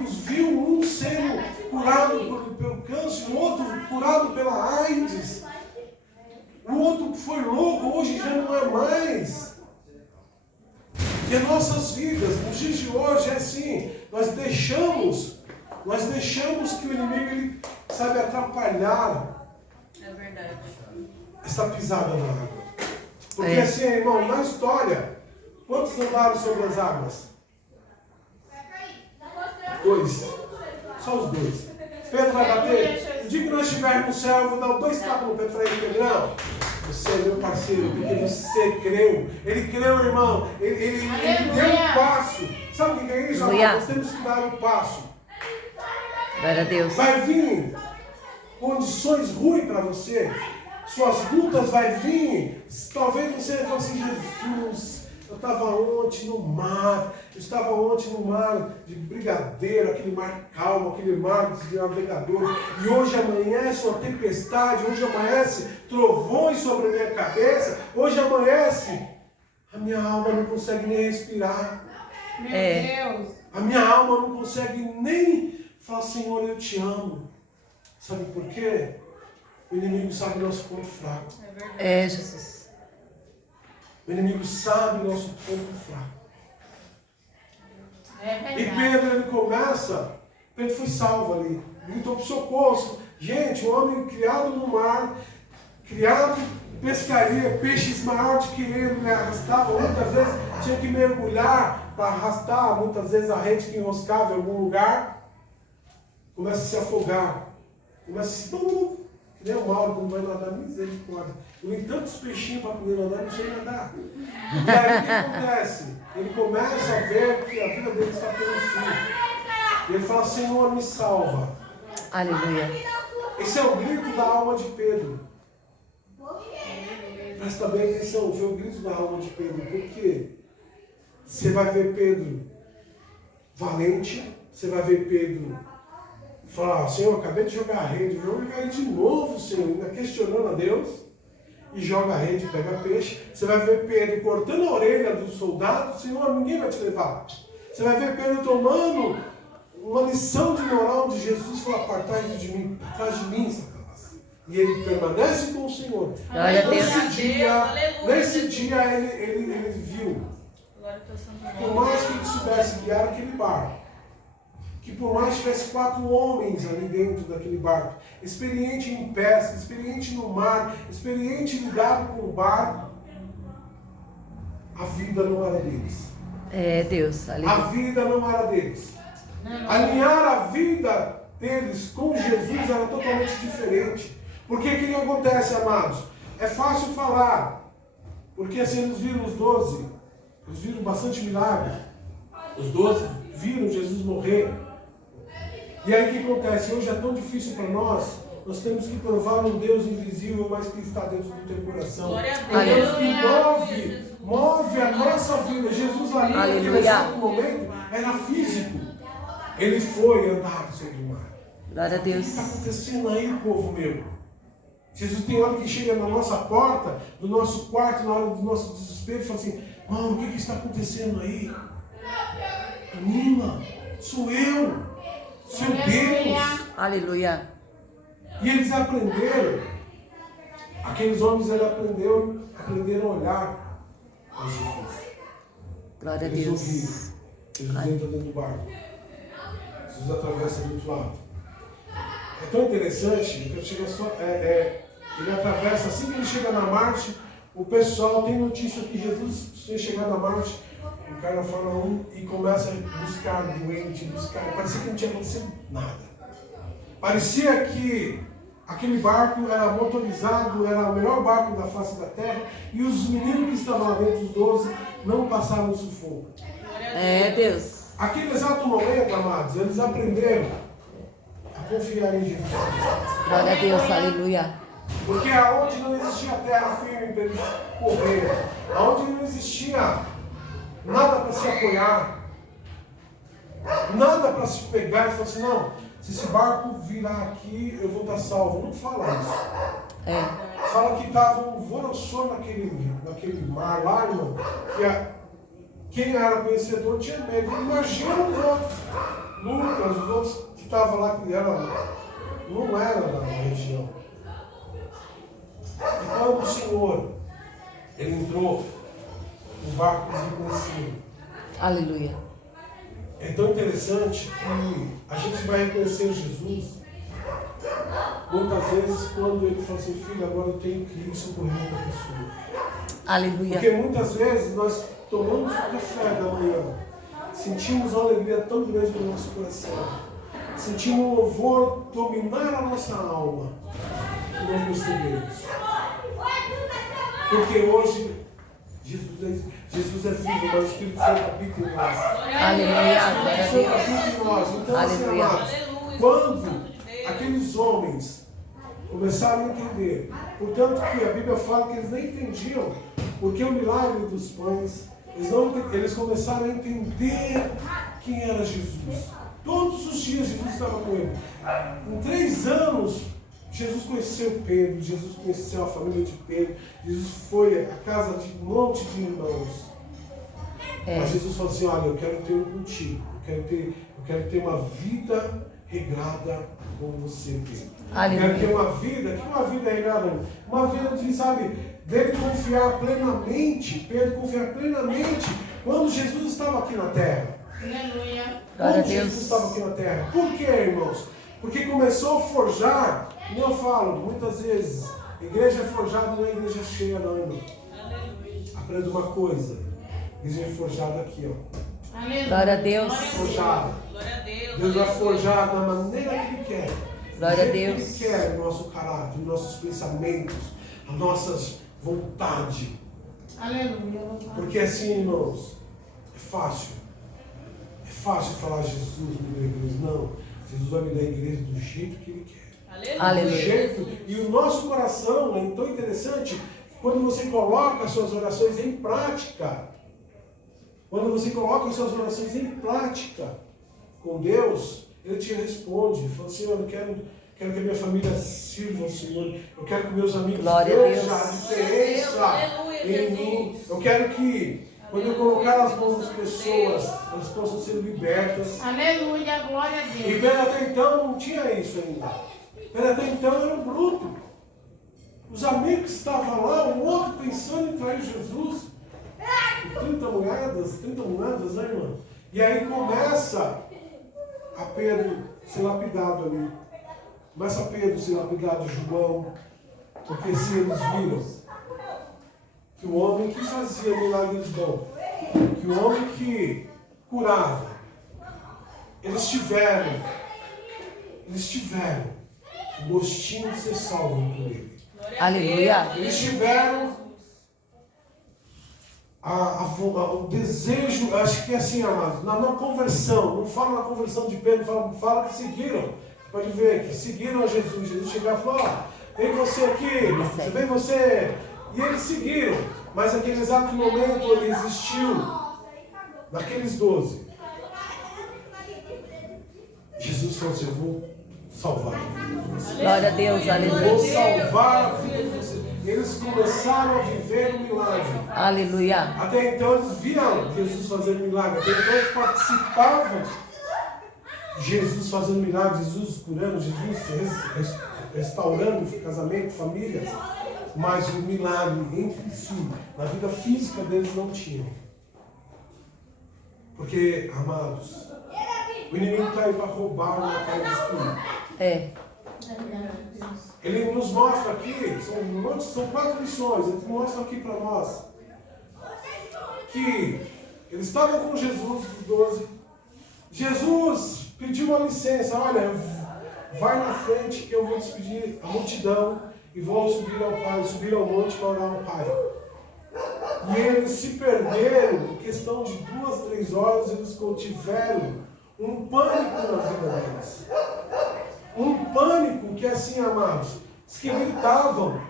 amigos viu um sendo curado pelo câncer, o outro curado pela AIDS. O outro foi louco, hoje já não é mais. E as nossas vidas, nos dias de hoje, é assim, nós deixamos que o inimigo, ele sabe atrapalhar. É verdade. Essa pisada na água. Porque assim, irmão, na história, quantos andaram sobre as águas? 2. Só os 2. Pedro vai bater. No dia que nós estivermos no céu, eu vou dar 2 tapas no Pedro e falar, Pedrão, você é meu parceiro, porque você creu. Ele creu, irmão. Ele deu um passo. Sabe o que é isso? Nós temos que dar um passo. Glória a Deus. Vai vir condições ruins para você. Suas lutas vai vir. Talvez você fale assim, Jesus, eu estava ontem no mar. Eu estava ontem no mar de brigadeiro, aquele mar calmo, aquele mar de navegadores. E hoje amanhece uma tempestade, hoje amanhece trovões sobre a minha cabeça. Hoje amanhece, a minha alma não consegue nem respirar. Meu Deus. A minha alma não consegue nem falar, Senhor, eu te amo. Sabe por quê? O inimigo sabe o nosso ponto fraco. É, Jesus. O inimigo sabe o nosso ponto fraco. E Pedro, ele começa, Pedro foi salvo ali. Gritou para socorro. Gente, um homem criado no mar, criado em pescaria, peixes maiores que ele, né, arrastava. Muitas vezes tinha que mergulhar para arrastar, muitas vezes a rede que enroscava em algum lugar. Começa a se afogar. Começa a se... Que nem o Mauro, quando vai nadar, misericórdia. Eu tenho tantos peixinhos para poder nadar, não sei nadar. E aí o que acontece? Ele começa a ver que a vida dele está pelo fim. E ele fala, Senhor, me salva. Aleluia. Esse é o grito da alma de Pedro. Presta bem atenção, foi o grito da alma de Pedro. Porque você vai ver Pedro valente, você vai ver Pedro falar, Senhor, acabei de jogar a rede, eu vou jogar aí de novo, Senhor, ainda questionando a Deus, e joga a rede, pega peixe. Você vai ver Pedro cortando a orelha do soldado, Senhor, ninguém vai te levar. Você vai ver Pedro tomando uma lição de moral de Jesus, fala, apartai de mim, atrás de mim, Satanás. E ele permanece com o Senhor. Glória a Deus. Nesse dia ele viu, por mais que ele soubesse guiar aquele barco, que por mais tivesse 4 homens ali dentro daquele barco, experiente em pesca, experiente no mar, experiente em lidar com o barco, a vida não era deles. É, Deus. Aleluia. A vida não era deles. Alinhar a vida deles com Jesus era totalmente diferente. Porque o que acontece, amados? É fácil falar, porque assim eles viram os 12, eles viram bastante milagres. Os 12 viram Jesus morrer. E aí o que acontece? Hoje é tão difícil para nós temos que provar um Deus invisível, mas que está dentro do teu coração. Glória a Um Deus que move a nossa vida. Jesus ali, naquele exato momento, era físico. Ele foi andar sobre o mar. Glória a Deus. O que está acontecendo aí, povo meu? Jesus tem hora que chega na nossa porta, no nosso quarto, na hora do nosso desespero, e fala assim, mano, o que está acontecendo aí? Anima, sou eu. Seu Deus! Aleluia. E eles aprenderam, aqueles homens aprenderam a olhar para Jesus. Glória a Eles Deus. ouviram. Jesus entra dentro do barco. Jesus atravessa do outro lado. É tão interessante, que chega só, ele atravessa, assim que ele chega na Marte, o pessoal tem notícia que Jesus tinha chegado na Marte, o cara fala e começa a buscar doente, parecia que não tinha acontecido nada. Parecia que aquele barco era motorizado, era o melhor barco da face da terra, e os meninos que estavam lá dentro, os 12, não passaram sufoco. É, Deus. Aquele exato momento, amados, eles aprenderam a confiar em Jesus. Glória a Deus, aleluia. Porque aonde não existia terra firme para eles correrem, aonde não existia nada para se apoiar, nada para se pegar e falar assim, não, se esse barco virar aqui, eu vou estar salvo. Não fala isso. Fala que estava um alvoroçou naquele mar lá, irmão, que quem era conhecedor tinha medo. Imagina os outros, Lucas, estava lá, que não era na região. E quando o Senhor, ele entrou no barco desconhecido. Aleluia. É tão interessante que a gente vai reconhecer Jesus muitas vezes quando ele fala assim, filho, agora eu tenho que ir socorrer outra pessoa. Aleluia. Porque muitas vezes nós tomamos o café da manhã, sentimos uma alegria tão grande no nosso coração, sentimos um louvor dominar a nossa alma e não percebemos. Porque hoje Jesus é vivo, mas o Espírito Santo habita em nós. Aleluia. Glória a O Espírito Santo Deus. habita em nós. Então, assim, Aleluia. amados, quando aqueles homens começaram a entender, portanto que a Bíblia fala que eles nem entendiam porque o milagre dos pães, eles começaram a entender quem era Jesus. Todos os dias Jesus estava com ele. Em 3 anos, Jesus conheceu Pedro, Jesus conheceu a família de Pedro, Jesus foi à casa de um monte de irmãos. Mas Jesus falou assim, olha, eu quero ter um contigo, eu quero ter uma vida regrada com você, Pedro. Aleluia. Eu quero ter uma vida, que uma vida regrada? Uma vida de, sabe, dele confiar plenamente, Pedro confiar plenamente quando Jesus estava aqui na terra. Aleluia. Glória a Quando Jesus Deus. estava aqui na terra. Por quê, irmãos? Porque começou a forjar, e eu falo, muitas vezes, igreja é forjada não é igreja cheia, não, irmão. Aprenda uma coisa, igreja é forjada aqui, ó. Aleluia. Glória a Deus. Forjada. Glória a Deus. Deus vai forjar da maneira que Ele quer. Glória a Do jeito Deus. que Ele quer o nosso caráter, os nossos pensamentos, as nossas vontades. Aleluia. Porque assim, irmãos, é fácil. É fácil falar Jesus me deu a igreja. Não. Jesus vai me dar a igreja do jeito que Ele quer. Aleluia. Do jeito. E o nosso coração é tão interessante que quando você coloca as suas orações em prática, quando você coloca as suas orações em prática com Deus, Ele te responde. Ele fala assim, eu quero que a minha família sirva ao Senhor. Eu quero que meus amigos Glória a vejam Deus. a diferença Aleluia, em mim. Eu quero que, quando eu colocar as mãos das pessoas, elas possam ser libertas. Aleluia. Glória a E Deus. Pedro até então não tinha isso ainda. Pedro até então era um bruto. Os amigos estavam lá, o outro pensando em trair Jesus. 30 moedas, né, irmão? E aí começa a Pedro ser lapidado ali. Começa a Pedro ser lapidado de João. Porque se eles viram que o homem que fazia milagres bons, que o homem que curava, eles tiveram o gostinho de ser salvo por ele. Aleluia. Eles tiveram o desejo, acho que é assim, amados, na conversão, não fala na conversão de Pedro, fala que seguiram. Você pode ver que seguiram a Jesus. Jesus chegava e falou, ó, vem você aqui, vem você. E eles seguiram, mas naquele exato momento ele existiu, daqueles 12. Jesus falou assim, eu vou salvar a vida de vocês. Glória a Deus. Eu Aleluia. vou salvar a vida de vocês. Eles começaram a viver um milagre. Aleluia. Até então eles viam Jesus fazendo milagre. Até então eles participavam de Jesus fazendo milagres, Jesus curando, Jesus restaurando casamento, famílias. Mas o milagre entre si, na vida física deles não tinham. Porque, amados, o inimigo está aí para roubar, matar e destruir. É. Ele nos mostra aqui, são 4 lições, ele mostra aqui para nós que eles estavam com Jesus, os 12. Jesus pediu uma licença, olha, vai na frente que eu vou despedir a multidão e vou subir ao monte para orar ao Pai. E eles se perderam, em questão de 2, 3 horas, eles tiveram um pânico na vida deles. Um pânico que assim, amados, que gritavam.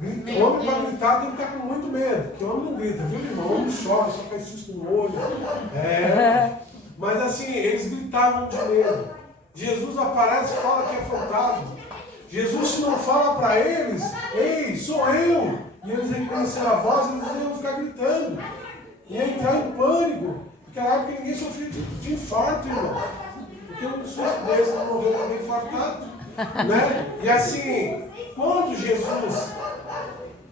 O homem para gritar tem que estar com muito medo, porque o homem não grita, viu, irmão? O homem chora, só faz susto no olho. Mas assim, eles gritavam de medo. Jesus aparece e fala que é fantasma. Jesus, se não fala para eles, ei, sou eu. E eles reconheceram a voz, eles iam ficar gritando. Ia entrar em pânico. Naquela época ninguém sofria de infarto, irmão. Porque um susto desse não morreu ninguém infartado. Né? E assim, quando Jesus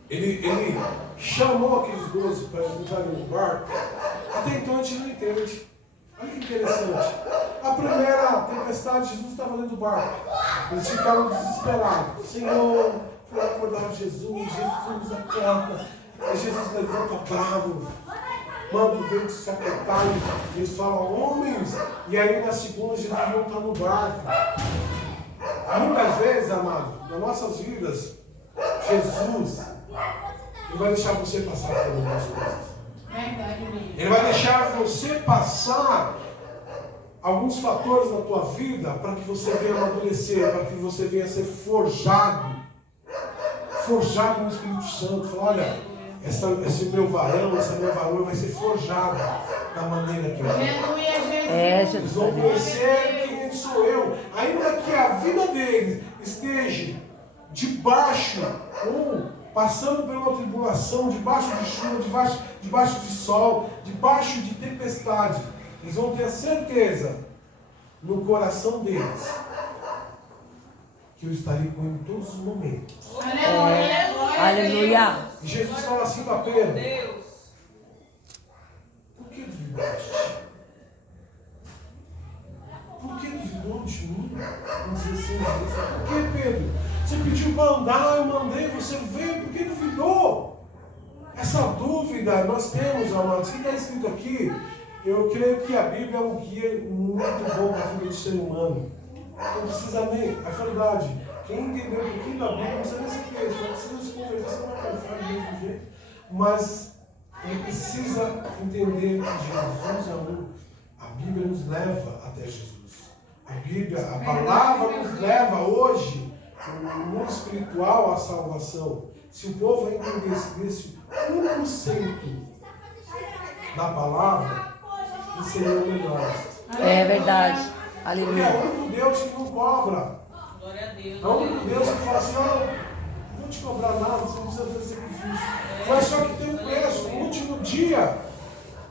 ele chamou aqueles 12 para entrarem no barco, até então a gente não entende. Olha que interessante. A primeira tempestade, Jesus estava dentro do barco. Eles ficaram desesperados. Senhor, foi acordar Jesus acorda. Aí Jesus levanta bravo, manda o vento se aquietar e eles falam, homens. E aí na segunda Jesus não está no barco. Muitas vezes, amado, nas nossas vidas, Jesus ele vai deixar você passar por algumas coisas. Ele vai deixar você passar alguns fatores na tua vida para que você venha amadurecer, para que você venha ser forjado no Espírito Santo. Fala, olha, esse meu varão, essa minha varoa vai ser forjada da maneira que eu sou. Eles vão conhecer quem sou eu, ainda que a vida deles esteja debaixo ou passando por uma tribulação, debaixo de chuva, debaixo de sol, debaixo de tempestade. Eles vão ter a certeza no coração deles que eu estarei com ele em todos os momentos. Aleluia. E Jesus fala assim para Pedro: por que duvidaste? Por que duvidou de mim? Vamos dizer assim, por que, Pedro? Você pediu para andar, eu mandei, você veio, por que duvidou? Essa dúvida nós temos, amados. O que está escrito aqui? Eu creio que a Bíblia é um guia muito bom para a vida do ser humano. Não precisa nem, é verdade. Quem entendeu um pouquinho da Bíblia, não precisa nem ser crente, não precisa se converter, você não vai cansar do mesmo jeito. Mas ele precisa entender que Jesus é um. A Bíblia nos leva até Jesus. A Bíblia, a palavra nos leva hoje, no mundo espiritual, à salvação. Se o povo entendesse desse 1% da palavra, eles seriam melhores. É verdade. Porque é Aleluia. o único Deus que não cobra. Glória a Deus. É o único Deus que fala assim, não vou te cobrar nada, você não precisa fazer sacrifício. Mas só que tem um preço, no último dia.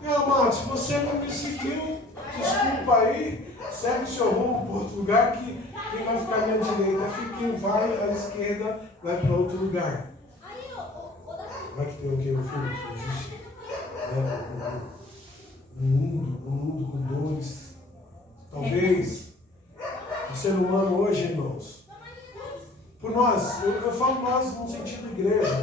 Meu amado, se você não me seguiu, desculpa aí, segue o seu rumo para outro lugar, que quem vai ficar à minha direita, fica quem vai à esquerda, vai para outro lugar. Vai que tem alguém no fundo que existe. Um mundo com dores. Talvez o ser humano hoje, irmãos, por nós, eu falo nós no sentido de igreja,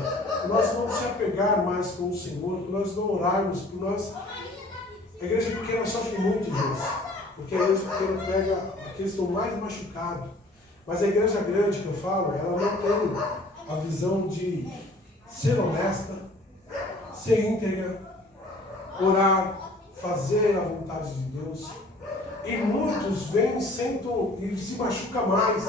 por nós não se apegar mais com o Senhor, por nós não orarmos, por nós. A igreja pequena sofre muito disso, porque a igreja pequena pega aqueles que estão mais machucados. Mas a igreja grande que eu falo, ela não tem a visão de ser honesta, ser íntegra, orar, fazer a vontade de Deus. E muitos vêm, sentam e se machucam mais,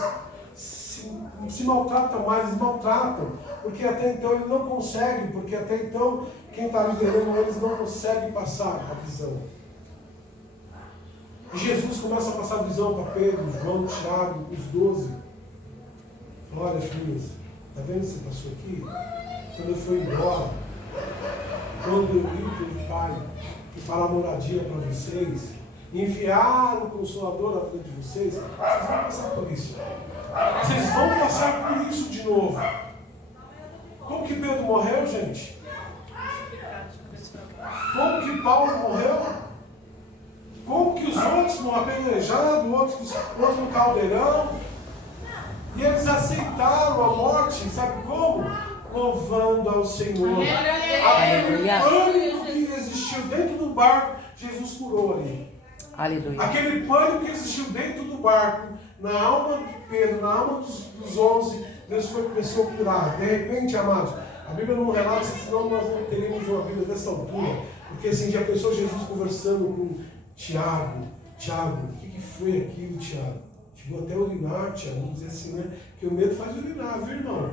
se maltratam mais, eles maltratam, porque até então eles não conseguem, porque até então quem está liderando eles não consegue passar a visão. E Jesus começa a passar a visão para Pedro, João, Tiago, os 12. Fala, olha, filhos, está vendo o que você passou aqui? Quando eu fui embora, quando eu vim pelo Pai e para a moradia para vocês, enviar o Consolador à frente de vocês, vocês vão passar por isso. Vocês vão passar por isso de novo. Como que Pedro morreu, gente? Como que Paulo morreu? Como que os outros não apedrejados, outro no caldeirão? E eles aceitaram a morte, sabe como? Louvando ao Senhor. Aquele pânico que existiu dentro do barco, Jesus curou ali. Aleluia. Aquele pânico que existiu dentro do barco, na alma de Pedro, na alma dos 11, Deus começou a curar. De repente, amados, a Bíblia não relata, senão nós não teríamos uma Bíblia dessa altura. Porque assim, já pensou Jesus conversando com Tiago, o que foi aquilo, Tiago? Chegou até a urinar, Tiago, vamos dizer assim, né? Que o medo faz urinar, viu, irmão?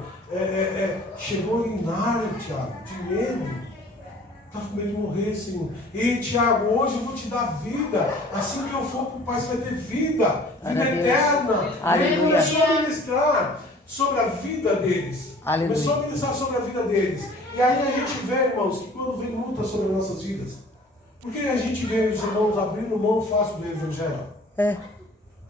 Chegou a urinar, Tiago, de medo. Estava com medo de morrer, Senhor. Ei, Tiago, hoje eu vou te dar vida. Assim que eu for para o Pai, você vai ter vida eterna. Ele começou a ministrar sobre a vida deles. Aleluia. Começou a ministrar sobre a vida deles. E aí a gente vê, irmãos, que quando vem luta sobre as nossas vidas, por que a gente vê os irmãos abrindo mão fácil do Evangelho?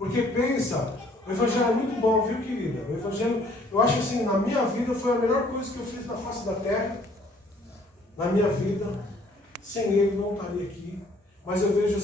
Porque pensa, o Evangelho é muito bom, viu, querida? O Evangelho, eu acho assim, na minha vida foi a melhor coisa que eu fiz na face da terra. Na minha vida. Sem ele não estaria aqui. Mas eu vejo